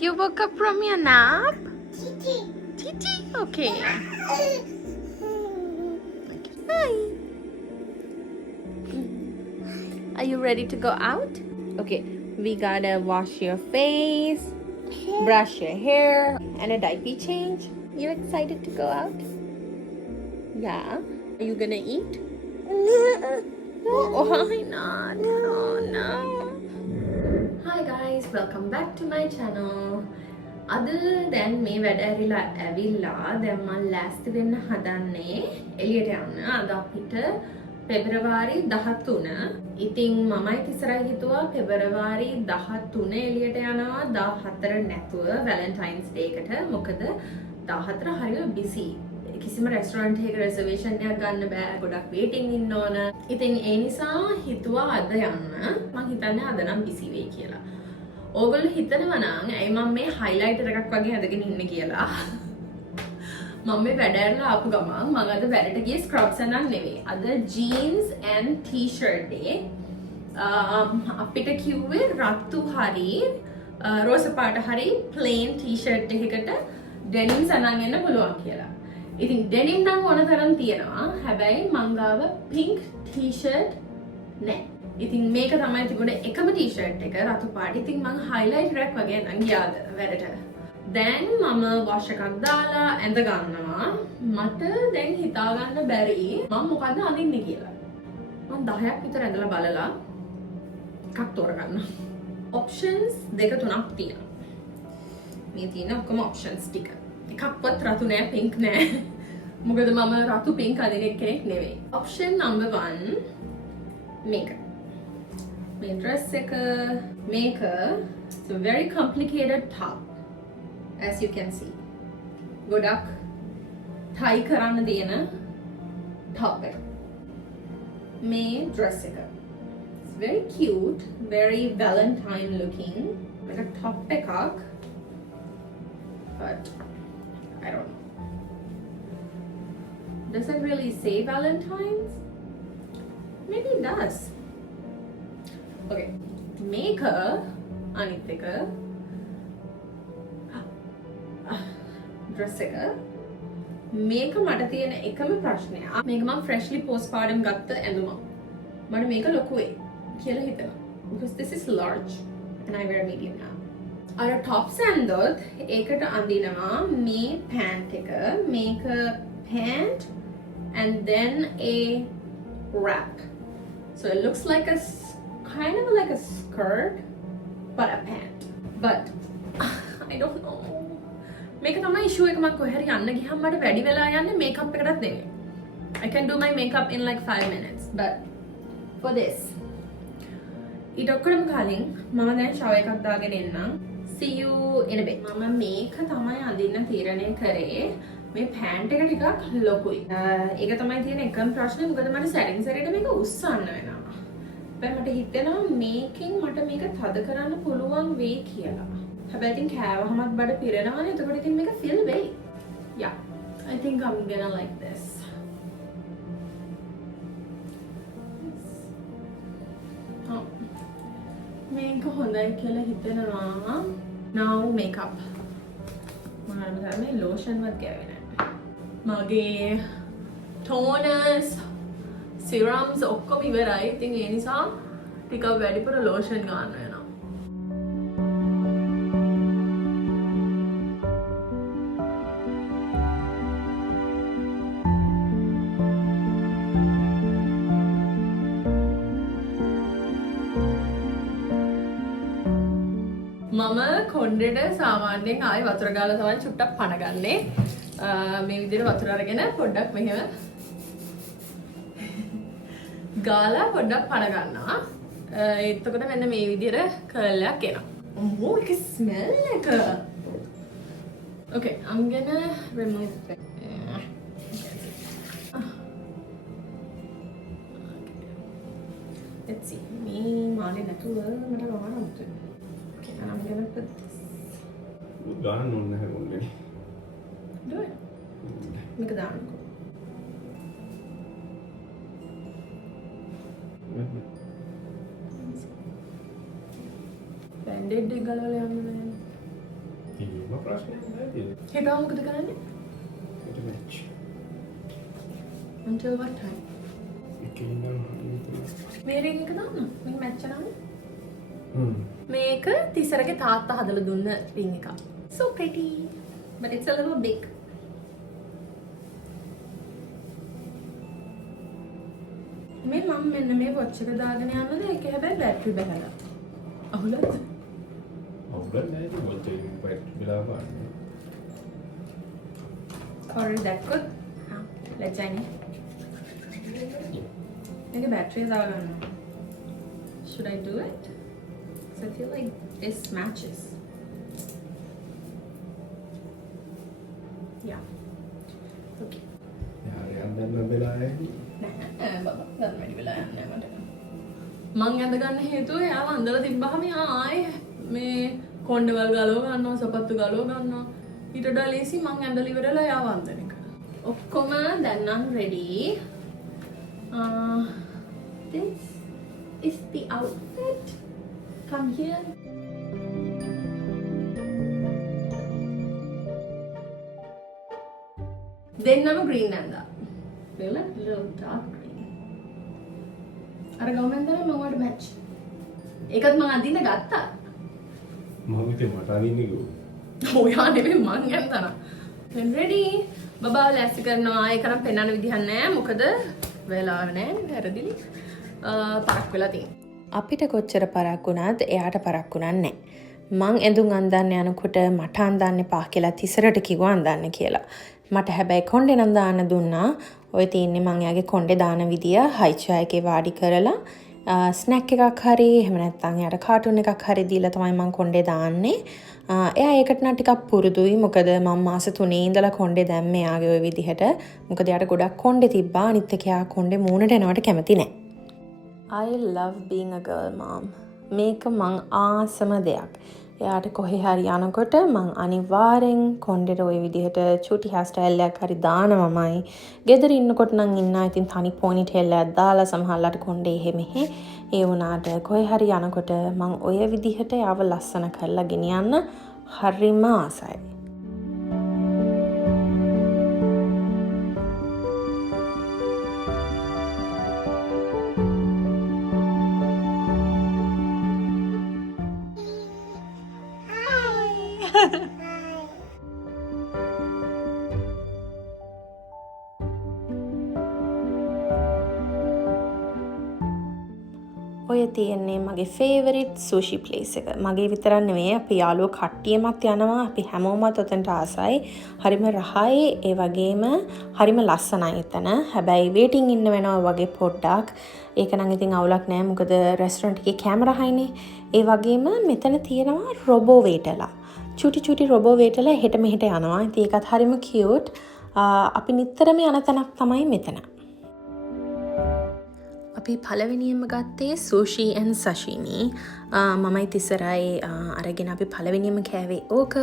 You woke up from your nap? Titi. Okay. Hi. Are you ready to go out? Okay. We gotta wash your face, brush your hair, and a diaper change. You excited to go out? Yeah. Are you gonna eat? Oh, why not? Oh no. Hi guys, welcome back to my channel. අද දැන් මේ වැඩ ඇරිලා ඇවිල්ලා දැන් මම ලෑස්ති වෙන්න හදන්නේ එළියට යන්න. අද අපිට පෙබරවාරි 13. ඉතින් මමයි තිසරයි හිතුවා පෙබරවාරි 13 එළියට යනවා 14 නැතුව වැලන්ටයින්ස් ඩේ එකට. මොකද 14 හරිය බිසි. කිසිම රෙස්ටොරන්ට් එකක රිසර්වේෂන් එකක් ගන්න බෑ. ගොඩක් වේටින් ඉන්න ඕන. ඉතින් ඒ නිසා හිතුවා අද යන්න. මම හිතන්නේ අද නම් බිසි වෙයි කියලා. ඕගොල්ලෝ හිතනවා නම් ඇයි මම මේ හයිලයිටර් එකක් වගේ අදගෙන ඉන්නේ කියලා. මම මේ වැඩ ඇරලා ආපු ගමන් මම අද වැඩට ගියේ ස්ක්‍රබ්ස් එකක් නෙවෙයි. අද ජීන්ස් and t-shirt day. අපිට කිව්වේ රතු හරි රෝස පාට හරි plain t-shirt එකකට ඩෙනිම්ස් අනන් එන්න පුළුවන් කියලා. ඉතින් ඩෙනිම් නම් ඕන තරම් තියෙනවා. හැබැයි මං ගාව pink t-shirt නෑ. ඉතින් මේක තමයි තිබුණේ එකම t-shirt එක රතු පාට. ඉතින් මං highlight rack වගේ අරන් ගියාද වැඩට. දැන් මම wash එකක් දාලා ඇඳ ගන්නවා. මට දැන් හිතා ගන්න බැරි මම මොකද අඳින්නේ කියලා. මම 10ක් විතර ඇඳලා බලලා එකක් තෝරගන්නවා. options දෙක තුනක් තියෙනවා. මේ තියෙන ඔක්කොම options ටික. එකක්වත් රතු නෑ pink නෑ. මොකද මම රතු pink අඳින කෙනෙක් නෙවෙයි. option number 1 මේක. මේ dress එක මේක it's a very complicated top as you can see. ගොඩක් tie කරන්න දෙන top එක. මේ dress එක it's very cute, very valentine looking. like a top එකක් but I don't know. Does it really say Valentine's? Maybe it does. Okay, මේක අනිත් එක dress එක මේක මට තියෙන එකම ප්‍රශ්නය මේක මම freshly postpartum ගත්ත ඇඳුමක් මට මේක ලොකු වෙයි කියලා හිතනවා because this is large and I wear medium now. අර tops ඇඳොත් ඒකට අඳිනවා මේ pant එක මේක pant and then a wrap so it looks like a kind of like a skirt but a pant but I don't know මේක තමයි issue එක මම කොහෙරි යන්න ගියහම මට වැඩි වෙලා යන්නේ makeup එකටත් නෙවෙයි I can do my makeup in like 5 minutes but for this ඊට ඔක්කොම කලින් මම දැන් shower එකක් දාගෙන එන්නම් see you in a bit මම මේක තමයි අඳින්න තීරණය කරේ මේ pant එක ටිකක් ලොකුයි ඒක තමයි තියෙන එකම ප්‍රශ්නේ මොකද මට සැරින් සැරේට මේක උස්සන්න වෙනවා මට හිතෙනවා මේකෙන් මට මේක තද කරන්න පුළුවන් වෙයි කියලා. හැබැයි ඉතින් කෑවහමත් බඩ පිරෙනවානේ. එතකොට ඉතින් මේක fill වෙයි. Yeah. I think I'm gonna like this. මේක හොඳයි කියලා හිතෙනවා. Now makeup. මම මේ lotion වත් ගෑවේ නැහැ. මගේ toners serums ඔක්කොම ඉවරයි. ඉතින් ඒ නිසා ටිකක් වැඩිපුර lotion ගන්න වෙනවා. මම කොණ්ඩෙට සාමාන්‍යයෙන් ආයෙ වතුර ගාලා තමයි චුට්ටක් පනගන්නේ. මේ විදිහට වතුර අරගෙන පොඩ්ඩක් මෙහෙම ගාලා පොඩ්ඩක් පණ ගන්නවා. එතකොට මෙන්න මේ විදිහට කර්ල් එකක් එනවා. Oh, it smells like a... Okay, I'm gonna remove the... Let's see. මේ මාළේ නැතුව මට ගමන අමුතුයි. Okay, and I'm gonna put this. ගන්න ඕනේ නැහැ මොන්නේ. Do it. මේක දාන්නකෝ. බෑන්ඩේඩ් එක ගලවලා යන්න නෑ. එහෙම ප්‍රශ්නයක් නෑ තියෙන්නේ. හිතාව මොකද කරන්නේ? ඒක මැච්. Until what time? එකේ ඉඳන් මේ ring එක දාන්න. මේක මැච් කරන්නේ. මේක මේක තිසරගේ තාත්තා හදලා දුන්න ring එකක්. So pretty. But it's a little big. මේ මම මෙන්න මේ watch එක දාගෙන යනද ඒක හැබැයි බැටරි බහලා. අහුලද? අවුල නෑ ඒක වොච් එක පැට් වෙලා ගන්න. Or is that good? Let's try it. Like a battery is out on. Should I do it? Because I feel like this matches. Yeah. Okay. යාරයන් දැන් වෙලා ඇහි. නෑ බබා දැන් වැඩි වෙලා යන්නේ මට. මං ඇඳ ගන්න හේතුව එයාව අඳලා තිබ්බහම එයා ආයේ මේ කොණ්ඩවල් ගලව ගන්නවා සපත්තු ගලව ගන්නවා. ඊට වඩා ලේසි මං ඇඳලා ඉවරලා එයාව අඳින එක. ඔක්කොම දැන් නම් ready. This is the outfit. Come here. දෙන්නම green නැන්දා. Really? Little dark green. අර ගවුමෙන් තමයි මම ඔයාලට match. ඒකත් මම අඳින්න ගත්තා. මම හිතේ මට අනින්නේ කිව්වා. ඔයා නෙමෙයි මං ඇඳලා. Then ready. බබාව ලෑස්ති කරනවා. ඒක නම් පෙන්වන්න විදිහක් නැහැ. මොකද වෙලාව නැහැ. වැරදිලි. පරක් වෙලා තියෙනවා. අපිට කොච්චර පරක් වුණත් එයාට පරක් වුණා නැහැ. මං ඇඳුම් අඳන්න යනකොට මට අඳන්න එපා කියලා තිසරට කිව්වා අඳන්න කියලා. මට හැබැයි කොණ්ඩේ නම් දාන්න දුන්නා. ඔය තියෙන්නේ මං එයාගේ කොණ්ඩේ දාන විදිය හයි චෙයා එකේ වාඩි කරලා ස්නැක් එකක් හරි එහෙම නැත්නම් එයාට කාටුන් එකක් හරි දීලා තමයි මං කොණ්ඩේ දාන්නේ. එයා ඒකට නම් ටිකක් පුරුදුයි. මොකද මම මාස 3 ඉඳලා කොණ්ඩේ දැම්මේ එයාගේ ওই විදිහට. මොකද එයාට ගොඩක් කොණ්ඩේ තිබ්බා. අනිත් එක එයා කොණ්ඩේ මූණට එනවට කැමති නැහැ. I love being a girl mom. මේක මං ආසම දෙයක්. එයාට කොහේ හරි යනකොට මං අනිවාර්යෙන් කොණ්ඩේට ওই විදිහට චූටි hair style එකක් හරි දානවමයි. ගෙදර ඉන්නකොට නම් ඉන්නා ඉතින් තනි ponytail එකක් දාලා සමහරලාට කොණ්ඩේ එහෙ මෙහෙ ඒ වුණාට කොහේ හරි යනකොට මං ඔය විදිහට යාව ලස්සන කරලා ගෙනියන්න හරිම ආසයි. ඔය තියෙන්නේ මගේ ෆේවරිට් සූෂි ප්ලේස් එක. මගේ විතරක් නෙවෙයි අපි යාළුවෝ කට්ටියමත් යනවා. අපි හැමෝමත් ඔතනට ආසයි. හරිම රහයි. ඒ වගේම හරිම ලස්සනයි එතන. හැබැයි වේටින් ඉන්න වෙනවා වගේ පොඩ්ඩක්. ඒක නම් ඉතින් අවුලක් නෑ. මොකද රෙස්ටොරන්ට් එකේ කැමරා හයිනේ. ඒ වගේම මෙතන තියෙනවා රොබෝ වේටලා. චුටි රොබෝ වේටලා එහෙට මෙහෙට යනවා. ඉතින් ඒකත් හරිම කියුට්. අපි නිතරම යන තැනක් තමයි මෙතන. අපි පළවෙනියම ගත්තේ සූෂි and සෂිමි. මමයි තිසරයි අරගෙන අපි පළවෙනියම කෑවේ ඕක.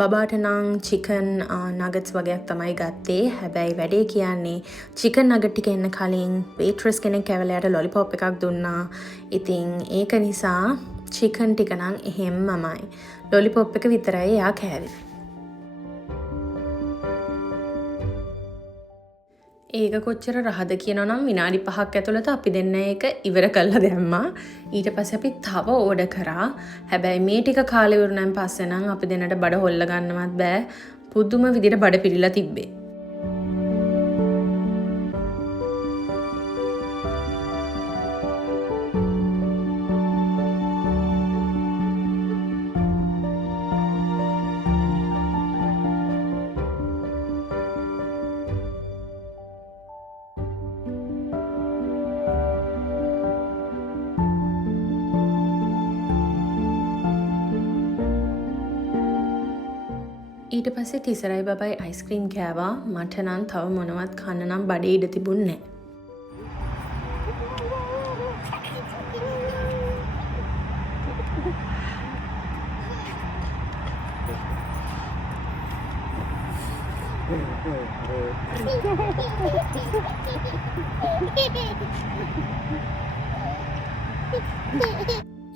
බබාට නම් චිකන් නගට්ස් වගේක් තමයි ගත්තේ. හැබැයි වැඩේ කියන්නේ චිකන් නගට් ටික එන්න කලින් වේට්‍රස් කෙනෙක් ඇවිල්ලා යට ලොලිපොප් එකක් දුන්නා. ඉතින් ඒක නිසා චිකන් ටික නම් එහෙම්මමයි. ලොලිපොප් එක විතරයි එයා කෑවේ. ඒක කොච්චර රහද කියනවා නම් විනාඩි 5ක් ඇතුළත අපි දෙන්න ඒක ඉවර කරලා දැම්මා. ඊට පස්සේ අපි තව ඕඩර් කරා. හැබැයි මේ ටික කාලේ වුණාන් පස්සේ නම් අපි දෙන්නට බඩ හොල්ල ගන්නවත් බෑ. පුදුම විදිහට බඩ පිරීලා තිබ්බේ. ඊට පස්සේ තිසරයි බබයි අයිස්ක්‍රීම් කෑවා. මට නම් තව මොනවත් කන්න නම් බඩේ ඉඩ තිබුණේ නැහැ.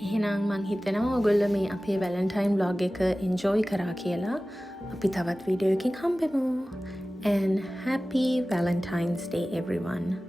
එහෙනම් මං හිතනවා ඔයගොල්ලෝ මේ අපේ වැලන්ටයින් vlog එක enjoy කරා කියලා. අපි තවත් වීඩියෝ එකකින් හම්බෙමු. And happy Valentine's Day everyone.